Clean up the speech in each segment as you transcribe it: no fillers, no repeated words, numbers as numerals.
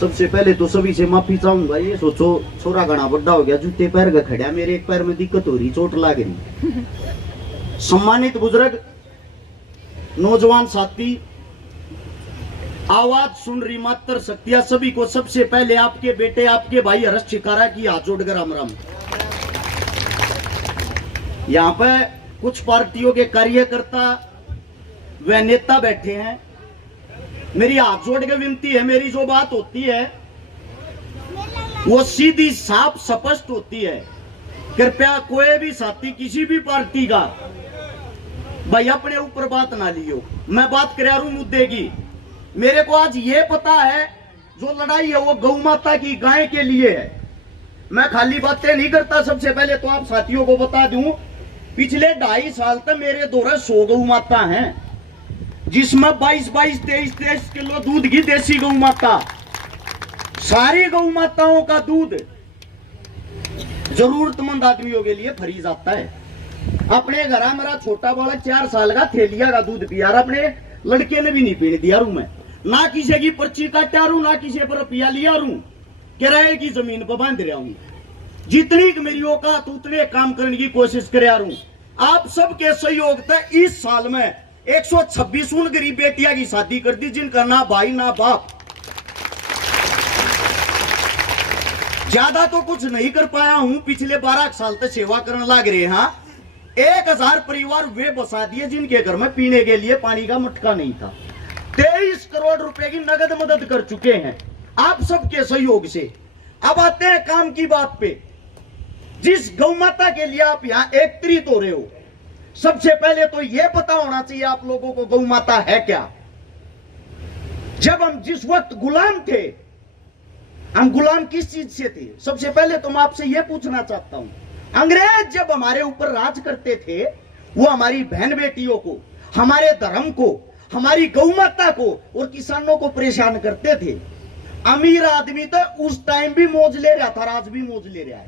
सबसे पहले तो सभी से माफी चाहूंगा। ये सोचो छोरा घना बड़ा हो गया, जूते पैर का खड़ा, मेरे एक पैर में दिक्कत हो रही, चोट लाग रही। सम्मानित बुजुर्ग, नौजवान साथी, आवाज सुन रही मात्र शक्तियां, सभी को सबसे पहले आपके बेटे, आपके भाई हर्ष शिकारा की हाथ जोड़कर राम राम। यहाँ पे कुछ पार्टियों के कार्यकर्ता व नेता बैठे हैं। मेरी हाथ जोड़ के विनती है, मेरी जो बात होती है वो सीधी साफ स्पष्ट होती है। कृपया कोई भी साथी किसी भी पार्टी का भाई अपने ऊपर बात ना लियो। मैं बात कर रहा हूं मुद्दे की। मेरे को आज ये पता है जो लड़ाई है वो गौ माता की, गाय के लिए है। मैं खाली बातें नहीं करता। सबसे पहले तो आप साथियों को बता दूं, पिछले 2.5 साल तक मेरे दौरे 100 गौ माता हैं, जिसमें 22-23 किलो दूध की देसी गौ माता। सारी गौ माताओं का दूध जरूरतमंद आदमियों के लिए फ्री जाता है। अपने घर मेरा छोटा बालक 4 साल का थैलिया का दूध पिया, अपने लड़के ने भी नहीं पीने दिया रू। मैं ना किसी की पर्ची काटा रू, ना किसी पर रुपया लिया रू, किराए की जमीन पर बांध रहा हूं। जितनी मेरी औकात उतने काम करने की कोशिश कर रहा हूं। आप सबके सहयोग से इस साल में 126 उन गरीब बेटियां की शादी कर दी, जिनका ना भाई ना बाप। ज्यादा तो कुछ नहीं कर पाया हूं, पिछले 12 साल तक सेवा करने लग रहे हैं। 1000 परिवार वे बसा दिए जिनके घर में पीने के लिए पानी का मटका नहीं था। 23 करोड़ रुपए की नगद मदद कर चुके हैं आप सबके सहयोग से। अब आते हैं काम की बात पे। जिस गौ माता के लिए आप यहाँ एकत्रित हो रहे हो, सबसे पहले तो यह पता होना चाहिए आप लोगों को गौ माता है क्या। जब हम जिस वक्त गुलाम थे, हम गुलाम किस चीज से थे? सबसे पहले तो मैं आपसे यह पूछना चाहता हूं, अंग्रेज जब हमारे ऊपर राज करते थे, वो हमारी बहन बेटियों को, हमारे धर्म को, हमारी गौ माता को और किसानों को परेशान करते थे। अमीर आदमी तो उस टाइम भी मौज ले रहा था, आज भी मौज ले रहा है।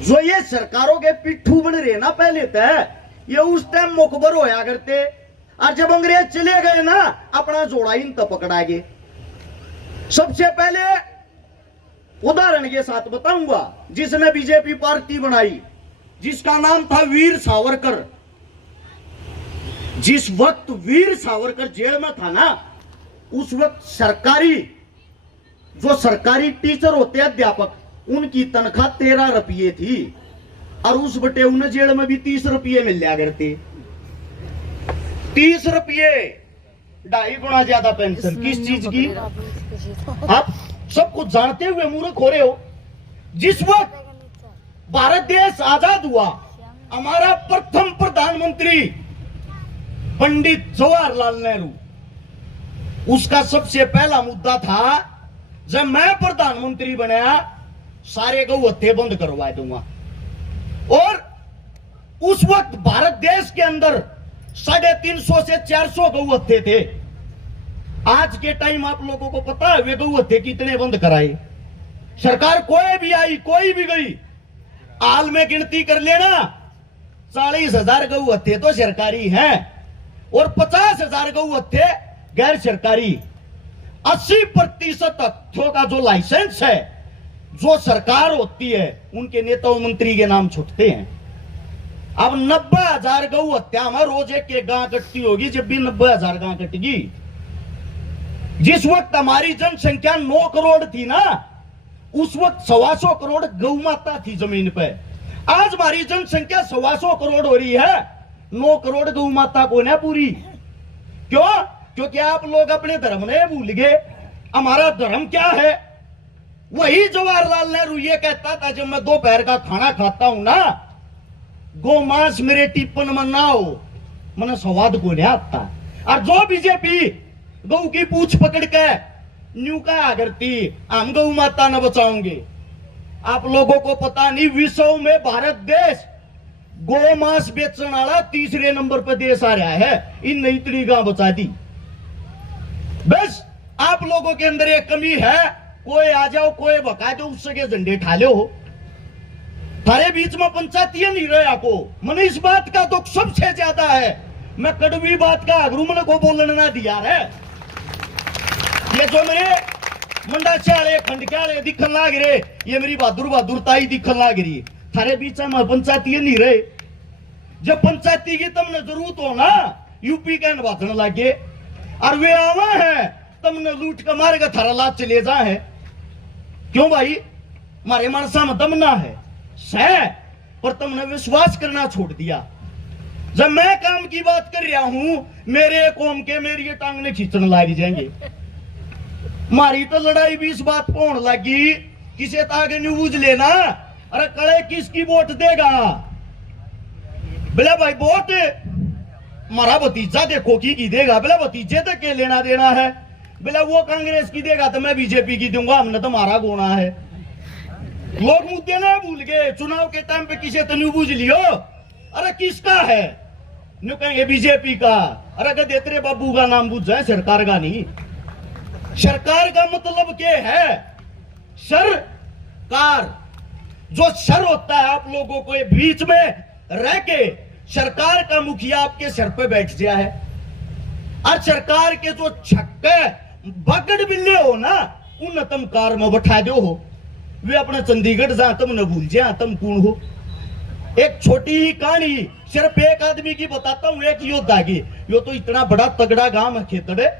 जो ये सरकारों के पिट्ठू बन रहे ना पहले तक, ये उस टाइम मुखबर होया करते, और जब अंग्रेज चले गए ना, अपना जोड़ा इन तो पकड़ाएंगे। सबसे पहले उदाहरण के साथ बताऊंगा, जिसने बीजेपी पार्टी बनाई, जिसका नाम था वीर सावरकर। जिस वक्त वीर सावरकर जेल में था ना, उस वक्त सरकारी टीचर होते हैं, अध्यापक, उनकी तनख्वाह 13 रुपये थी, और उस बटे उन्हें जेल में भी 30 रुपये मिल लिया करते। 30 रुपये, 2.5 गुना ज्यादा पेंशन। किस चीज की? आप सब कुछ जानते हुए मूर्ख हो रहे हो। जिस वक्त भारत देश आजाद हुआ, हमारा प्रथम प्रधानमंत्री पंडित जवाहरलाल नेहरू, उसका सबसे पहला मुद्दा था, जब मैं प्रधानमंत्री बना, सारे गौ हत्थे बंद करवा दूंगा। और उस वक्त भारत देश के अंदर 350 से 400 गौ हत्थे थे। आज के टाइम आप लोगों को पता है वे गौ हत्थे कितने बंद कराए? सरकार कोई भी आई, कोई भी गई, हाल में गिनती कर लेना, 40,000 गौ हत्थे तो सरकारी हैं और 50,000 गौ हत्थे गैर सरकारी। 80% हत्थों का जो लाइसेंस है, जो सरकार होती है, उनके नेता मंत्री के नाम छुटते हैं। अब 90,000 गौ हत्या में रोज एक गां कटती होगी, जब भी 90,000 गां कटेगी। जिस वक्त हमारी जनसंख्या 9 करोड़ थी ना, उस वक्त 125 करोड़ गौ माता थी जमीन पे। आज हमारी जनसंख्या 125 करोड़ हो रही है, 9 करोड़ गौ माता को ना पूरी। क्यों? क्योंकि आप लोग अपने धर्म ने भूल गए। हमारा धर्म क्या है? वही जवाहरलाल नेहरू ये कहता था, जब मैं दोपहर का खाना खाता हूं ना, गौ मांस मेरे टिप्पण में ना हो, मैंने स्वाद को नहीं आता। और जो बीजेपी गौ की पूछ पकड़ के न्यू कहा करती, हम गौ माता न बचाओगे। आप लोगों को पता नहीं, विश्व में भारत देश गौ मांस बेचने वाला 3रे नंबर पर देश आ रहा है। इन इतनी गां बचा दी। बस आप लोगों के अंदर एक कमी है, कोई आ जाओ, कोई भगा दो, उसके झंडे ठाले हो। थारे बीच में पंचायती नहीं रहा को। मैंने इस बात का दुख सबसे ज्यादा है। मैं कड़वी बात का अगरू मन को बोलने ना दिया है। ये जो मेरे मंडा चाले खंड क्याले दिखन लाग रे, ये मेरी बहादुर बहादुर ताई दिखन लाग रही। थारे बीच में पंचायती नहीं रहे, जब पंचायती की तुमने जरूरत हो ना यूपी का भाषण लागे, और वे आवा है तुमने लूट कर मारेगा थारा लाच चले जा है। क्यों भाई, मारे मानसा में दम ना है सह, पर तुमने विश्वास करना छोड़ दिया। जब मैं काम की बात कर रहा हूं, मेरे कौम के मेरी ये टांग ने खींचने लग जाएंगे। मारी तो लड़ाई भी इस बात को होने लगी, किसे तो आगे नहीं बूझ लेना, अरे कड़े किसकी वोट देगा? बोले भाई वोट मारा भतीजा देखो की देगा। बोले भतीजे तक के लेना देना है? बोले वो कांग्रेस की देगा तो मैं बीजेपी की दूंगा, हमने तो मारा गोना है। लोग मुद्दे ना भूल गए, चुनाव के टाइम पे किसे तो नहीं बूझ लियो, अरे किसका है न्यू कहेंगे बीजेपी का। अरे कदे तेरे बाबू का नाम बूझ जाए, सरकार का नहीं। सरकार का मतलब क्या है? सरकार, जो सर होता है आप लोगों को बीच में रह के सरकार का मुखिया आपके सर पे बैठ गया है, और सरकार के जो छक्के बगड़ बिल्ले हो ना, उन तुम कार में बैठा दो हो, वे अपने चंडीगढ़ जा तुम न भूल जा तुम कौन हो। एक छोटी ही कहानी सिर्फ एक आदमी की बताता हूं, एक योद्धा की। यो तो इतना बड़ा तगड़ा गांव है खेतड़े,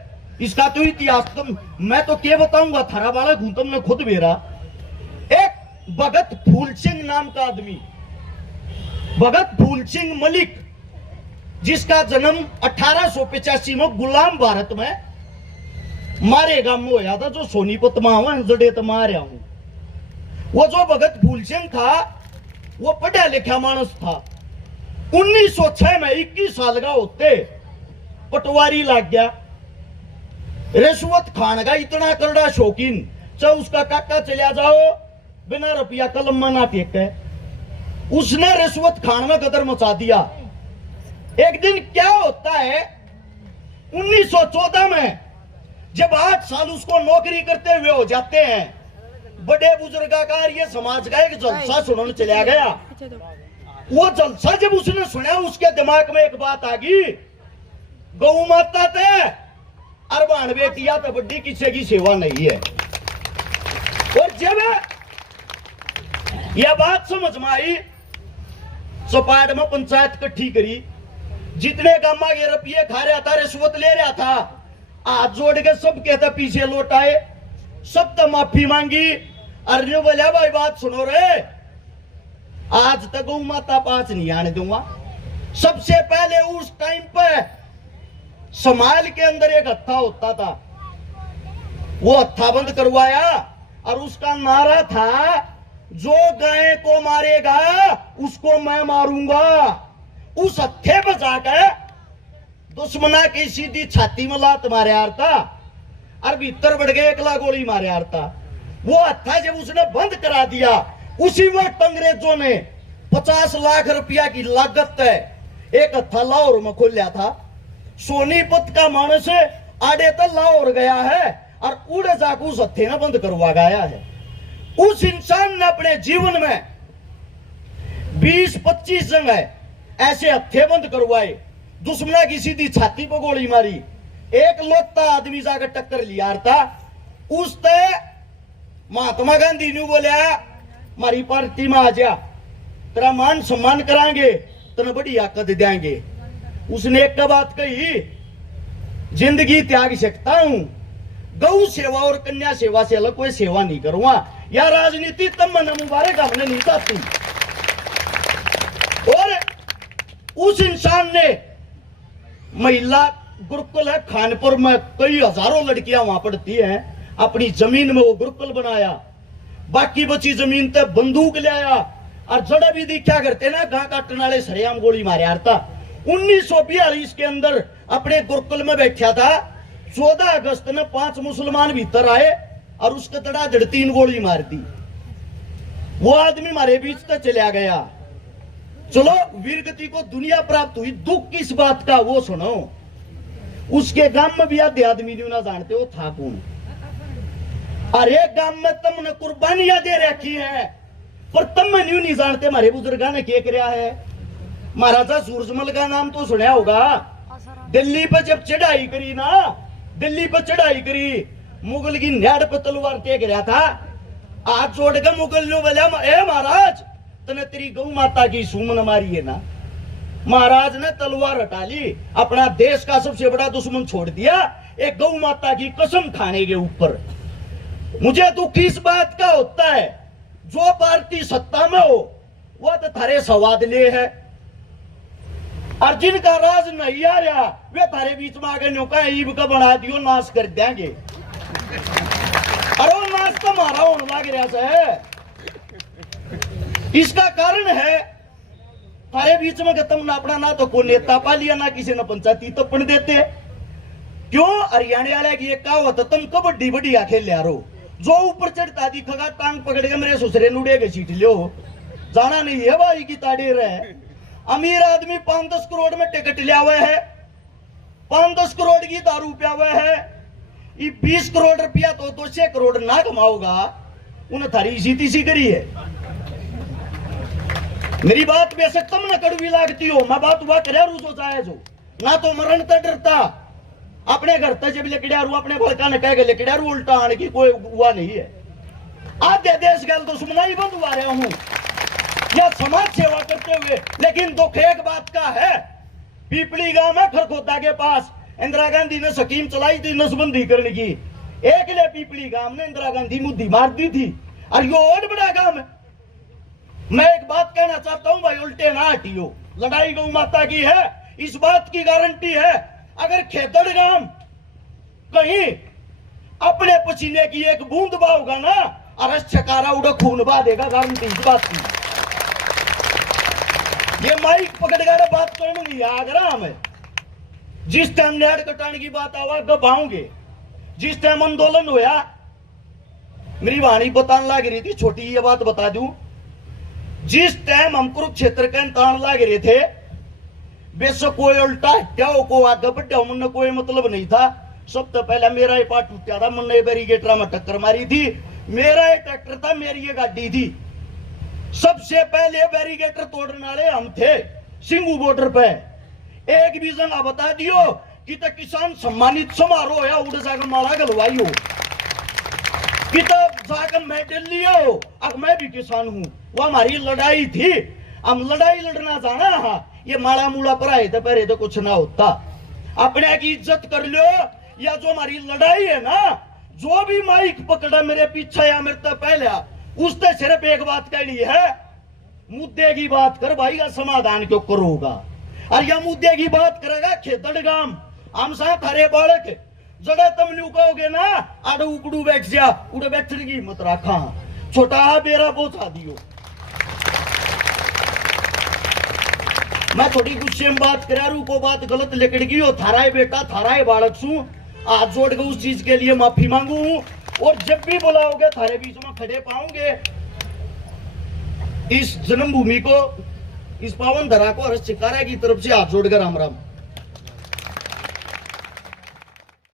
इसका तो इतिहास तुम मैं तो क्या बताऊंगा, थारा वाला घूम तुमने खुद मेरा। एक भगत फूल सिंह नाम का आदमी, भगत फूल सिंह मलिक, जिसका जन्म 1885 में गुलाम भारत में मारे गांव में होया था, जो सोनीपत में जड़ेत मारे हूं। वो जो भगत फूल सिंह था वो पढ़ा लिखा मानस था। 1906 में 21 साल का होते पटवारी लग गया। रिश्वत खान का इतना करड़ा शौकीन, चाहे उसका काका चला जाओ बिना रुपया कलम में ना टेके, उसने रिश्वत खान में गदर मचा दिया। एक दिन क्या होता है, 1914 में जब 8 साल उसको नौकरी करते हुए हो जाते हैं, बड़े बुजुर्गाकार ये समाज का एक जलसा सुनने चला गया। वो जलसा जब उसने सुना, उसके दिमाग में एक बात आ गई, गौ माता थे अरबान बेटिया तो बड़ी किसी की सेवा नहीं है। और जब यह बात समझ में आई, चौपाट में पंचायत इकट्ठी करी, जितने गामा के रुपये खा रहा था, रिश्वत ले रहा था, हाथ जोड़ के सब कहता पीछे लौट आए, सब तो माफी मांगी। अरे बोला भाई बात सुनो रे, आज तक गौ माता पास नहीं आने दूंगा। सबसे पहले उस टाइम पे समाल के अंदर एक हत्था होता था, वो हत्था बंद करवाया, और उसका नारा था, जो गाय को मारेगा उसको मैं मारूंगा। उस हत्थे पे जाकर दुश्मना की सीधी छाती में लात मारे आरता, और भीतर बढ़ गए 1 गोली मारे आरता। वो हत्था जब उसने बंद करा दिया, उसी वक्त अंग्रेजों ने 50 लाख रुपया की लागत है एक हत्था लाहौर में खोलिया था। सोनीपत का मानस आड़े तक लाहौर गया है, और उड़े जाकर उस हत्थे ने बंद करवा गया है। उस इंसान ने अपने जीवन में 20-25 जगह ऐसे हत्थे बंद करवाए, दुश्मना की सीधी छाती पर गोली मारी, एक लोता आदमी जाकर टक्कर लिया था। उसने महात्मा गांधी ने बोलिया, मारी पार्टी में आ जा, तेरा मान सम्मान कराएंगे, तेने बड़ी आकत देंगे। उसने एक बात कही, जिंदगी त्याग सकता हूं, गौ सेवा और कन्या सेवा से अलग कोई सेवा नहीं करूंगा। या राजनीति तब मन मुबारक हमने नहीं चाहती। और उस इंसान ने महिला गुरुकुल है खानपुर में, कई हजारों लड़कियां वहां पढ़ती हैं, अपनी जमीन में वो गुरुकुल बनाया। बाकी बची जमीन तक बंदूक ले आया, और जड़ा भी दी क्या करते ना, घा काटने वाले सरेआम गोली मारे आरता। 1942 के अंदर अपने गुरुकुल में बैठा था, 14 अगस्त में 5 मुसलमान भीतर आए, और उसके तड़ाधड़ 3 गोली मार दी। वो आदमी हमारे बीच तक चला गया। चलो वीरगति को दुनिया प्राप्त हुई, दुख किस बात का वो सुनो। उसके गांव में भी आधे आदमी नहीं ना जानते वो था कौन। अरे गांव में तुमने कुर्बानियां दे रखी है, पर तुम नहीं जानते हमारे बुजुर्गा ने क्या किया है। महाराजा सूरजमल का नाम तो सुना होगा। दिल्ली पर जब चढ़ाई करी ना, दिल्ली पर चढ़ाई करी मुगल की न्याड़ पे तलवार टेक रहा था। हाथ जोड़ के मुगल ने बोला, ए महाराज तने तेरी गौ माता की सुमन मारी है ना। महाराज ने तलवार हटा ली, अपना देश का सबसे बड़ा दुश्मन छोड़ दिया एक गौ माता की कसम खाने के ऊपर। मुझे दुख इस बात का होता है, जो पार्टी सत्ता में हो वो तो थारे सवाद ले है, और जिनका राज नहीं आ रहा वे थारे बीच में आगे न्योका ईब का बना दियो, नाश कर देंगे। अरे नाश तो मारा होने लग रहा है। इसका कारण है थारे बीच में तुम ना अपना ना तो कोई नेता पा लिया, ना किसी ने पंचायती तो पढ़ देते। क्यों? हरियाणा वाले की एक कहावत, तुम कबड्डी बढ़िया खेल लिया रो, जो ऊपर चढ़ता दिखेगा टांग पकड़ के मेरे ससुरे नुड़े के सीट लो। जाना नहीं है भाई की ताड़ी रहे। अमीर आदमी 5-10 करोड़ में टिकट लिया हुआ है, 5-10 करोड़ की दारू पिया हुआ है। ये 20 करोड़ रुपया तो 200 करोड़ ना कमाओगा, उन्हें थारी इसी तीसी करी है। मेरी बात बेशक तुम न कड़वी लगती हो, मैं बात हुआ करे रूसो चाहे जो ना तो मरण तक डरता। अपने घर तक जब लेकड़िया रू अपने भड़का ने कह के लेकड़िया रू उल्टा आने की कोई हुआ नहीं है। आधे देश गल दुश्मना ही बंद हुआ रहा हूं या समाज सेवा करते हुए। लेकिन दुख एक बात का है, पीपली गांव में खरखोदा के पास इंदिरा गांधी ने स्कीम चलाई थी नसबंदी करने की। एक ले पीपली गांव ने इंदिरा गांधी मुद्दी मार दी थी, और ये और बड़ा गांव है। मैं एक बात कहना चाहता हूं भाई, उल्टे ना हटियो। लड़ाई गौ माता की है, इस बात की गारंटी है अगर खेतड़ गांव कहीं अपने पसीने की एक बूंद बहाओगा ना, अरस छकारा उड़ा खून बहा देगा, गारंटी इस बात की। ये माइक पकड़ कर बात करने नहीं आगरा में। जिस टाइम नेड़ कटाने की बात आवा गबाओगे, जिस टाइम आंदोलन होया, मेरी वाणी बताने लग रही थी, छोटी ये बात बता दूं। जिस टाइम हम कुरुक्षेत्र के तान लग रहे थे, बेशक कोई उल्टा हत्या हो को आगे बढ़ा, मुन्ने कोई मतलब नहीं था। सबसे पहले मेरा ये पार्ट टूटा था, मुन्ने बैरिगेटर में टक्कर मारी थी। मेरा ये ट्रैक्टर था, मेरी ये गाड़ी थी। सबसे पहले बैरिगेटर तोड़ने वाले हम थे सिंगू बॉर्डर पे। एक भी जगह बता दियो कि तो किसान सम्मानित समारोह होया, उड़ जाकर माला गलवाई हो कि तो जाकर मेडल लिया हो। अब मैं भी किसान हूं, वो हमारी लड़ाई थी, हम लड़ाई लड़ना जाना है। ये माड़ा मूड़ा पर आए थे पहले तो कुछ ना होता। अपने की इज्जत कर लो, या जो हमारी लड़ाई है ना, जो भी माइक पकड़ा मेरे पीछे या मेरे तो पहले, उसने सिर्फ एक बात कहनी है, मुद्दे की बात कर भाई, का समाधान क्यों करोगा। और यह मुद्दे की बात करेगा खेतड़ गांव, हम साथ हरे बालक जगह तुम लुकाओगे ना, आड़ू उकड़ू बैठ जा, उड़े बैठने की मत रखा, छोटा बेरा पहुंचा दियो। मैं थोड़ी गुस्से में बात करा रू, को बात गलत लेकर गई हो, थारा बेटा थारा बालक सू, हाथ जोड़ के उस चीज के लिए माफी मांगू हूं। और जब भी बुलाओगे थारे बीच में खड़े पाओगे। इस जन्मभूमि को, इस पावन धरा को हर्ष चिकारा की तरफ से हाथ जोड़कर राम राम।